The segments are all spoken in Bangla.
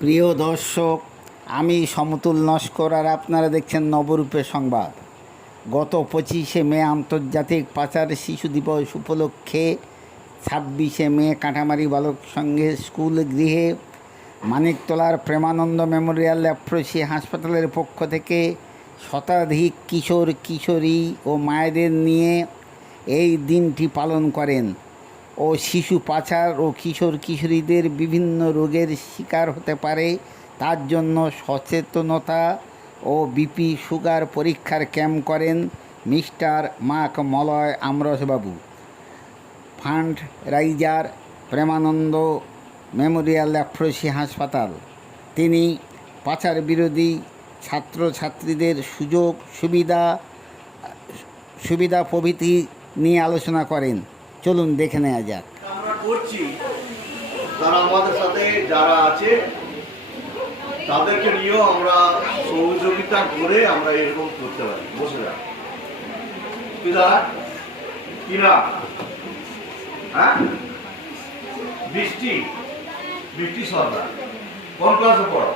প্রিয় দর্শক, আমি সমতুল নস্কর আর আপনারা দেখছেন নবরূপের সংবাদ। গত পঁচিশে মে আন্তর্জাতিক পাচার শিশু দিবস উপলক্ষে ছাব্বিশে মে কাঁটামারি বালক সংঘের স্কুল গৃহে মানিকতলার প্রেমানন্দ মেমোরিয়াল ল্যাপ্রসি হাসপাতালের পক্ষ থেকে শতাধিক কিশোর, কিশোরী ও মায়েদের নিয়ে এই দিনটি পালন করেন। ও শিশু পাচার ও কিশোর কিশোরীদের বিভিন্ন রোগের শিকার হতে পারে। তার জন্য সচেতনতা ও বিপি সুগার পরীক্ষার ক্যাম্প করেন মিস্টার মাক Malay আমরসবাবু। Fund raiser Premananda memorial leprosy হাসপাতাল। তিনি পাচার বিরোধী ছাত্রছাত্রীদের সুযোগ, সুবিধা সুবিধা প্রভৃতি নিয়ে আলোচনা করেন। চলুন দেখে নেওয়া যাক। করছি। তারা আমাদের সাথে যারা আছে, তাদেরকে নিয়েও আমরা সহযোগিতা করে আমরা এরকম করতে পারি। বসে যাক কি কি হ্যাঁ? বৃষ্টি? বৃষ্টি সরকার কোন ক্লাসে পড়ো?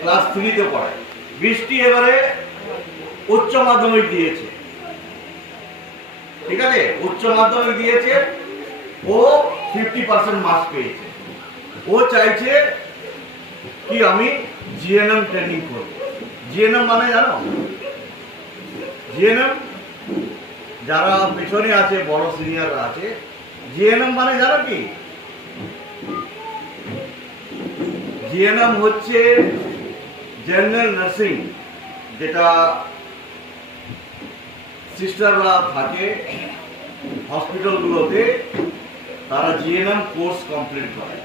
ক্লাস থ্রিতে পড়ে। বৃষ্টি এবারে উচ্চ মাধ্যমিক দিয়েছে। ঠিক আছে? উচ্চ মাধ্যমিক দিয়েছে, ও ফিফটি পার্সেন্ট মার্কস পেয়েছে। ও চাইছে কি আমি জিএনএম ট্রেনিং করব। জিএনএম মানে জানো? জিএনএম যারা পেছনে আছে, বড় সিনিয়র আছে জিএনএম মানে জানো কি? জিএনএম হচ্ছে জেনারেল নার্সিং যেটা সিস্টাররা থাকে হসপিটালগুলোতে, তারা জিএনএম কোর্স কমপ্লিট করে।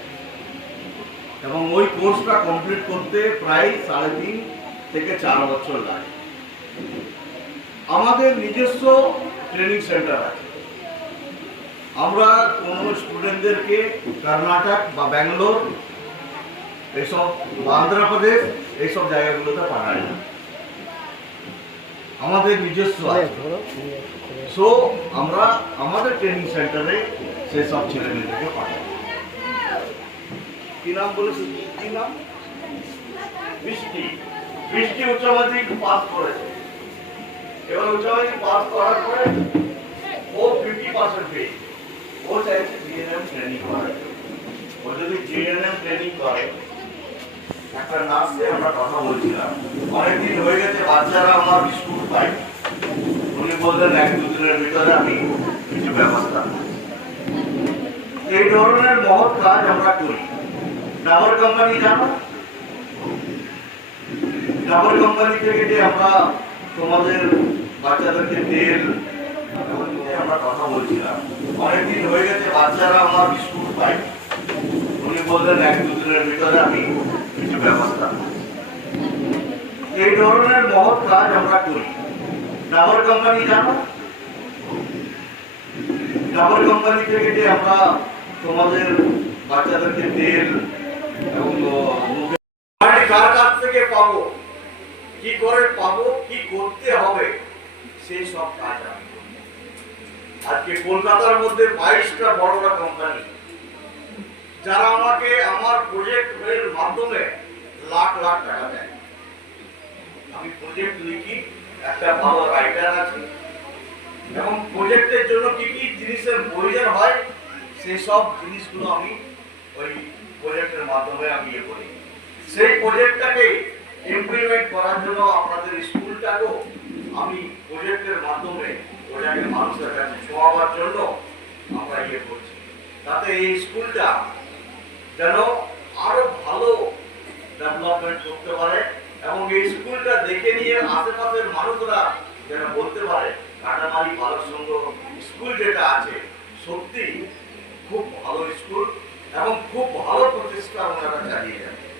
এবং ওই কোর্সটা কমপ্লিট করতে প্রায় সাড়ে তিন থেকে চার বছর লাগে। আমাদের নিজস্ব ট্রেনিং সেন্টার আছে। আমরা কোনো স্টুডেন্টদেরকে কর্ণাটক বা ব্যাঙ্গালোর এসব বা অন্ধ্রপ্রদেশ এইসব জায়গাগুলোতে পাঠাই। না আমাদের নিজস্ব আছে। সো আমরা আমাদের ট্রেনিং সেন্টারে সেসব ছেলে মেয়েদেরকে পাঠাই। কি নাম বলেছে? কি নাম? বৃষ্টি। বৃষ্টি উচ্চ মাধ্যমিক পাস করেছে। এবার উচ্চ মাধ্যমিক পাস করার পরে ও ফিফটি পার্সেন্ট পেয়েছে ও চাইছে জিএনএম ট্রেনিং করার জন্য। ও যদি জিএনএম ট্রেনিং করে এই ধরনের মহৎ কাজ আমরা করি। ডাবর কোম্পানি জানো? ডাবর কোম্পানি থেকে যে আমরা তোমাদের বাচ্চাদেরকে তেল আমরা কথা বলছিলাম। অনেকদিন হয়ে গেছে, বাচ্চারা আমার বিস্কুট পাই উনি বললেন, এক দুদিনের ভিতরে আমি কিছু ব্যবস্থা। এই ধরনের মহৎ কাজ আমরা করি। ডাবর কোম্পানি জানো? ডাবর কোম্পানি থেকে যে আমরা তোমাদের বাচ্চাদেরকে তেল এবং কার কাছ থেকে পাবো? কি করে পাবো? কি করতে হবে? সেই সব কাজ আমি আজকে কলকাতার মধ্যে বাইশটা বড় বড় কোম্পানি। যারা আমাকে আমার প্রজেক্ট এর মাধ্যমে লাখ লাখ টাকা দেয়। আমি প্রজেক্ট লিখি, একটা ভালো রাইটার আছে। এবং প্রজেক্টের জন্য কি কি জিনিসের প্রয়োজন হয়, সেই সব জিনিসগুলো আমি ওই প্রজেক্টের মাধ্যমে আমি ইয়ে করি। সেই প্রজেক্টটাকে ইমপ্লিমেন্ট করার জন্য আপনাদের স্কুলটাকেও আমি প্রজেক্টের মাধ্যমে ওটাকে মানুষের কাছে ছোঁয়াবার জন্য আমরা ইয়ে করছি। তাতে এই স্কুলটা যেন আরও ভালো ডেভেলপমেন্ট করতে পারে এবং এই স্কুলটা দেখে নিয়ে আশেপাশের মানুষরা যেন বলতে পারে কাটামারি ভালো সংঘ স্কুল যেটা আছে সত্যি খুব ভালো স্কুল এবং খুব ভালো প্রতিষ্ঠা ওনারা চালিয়ে যাবে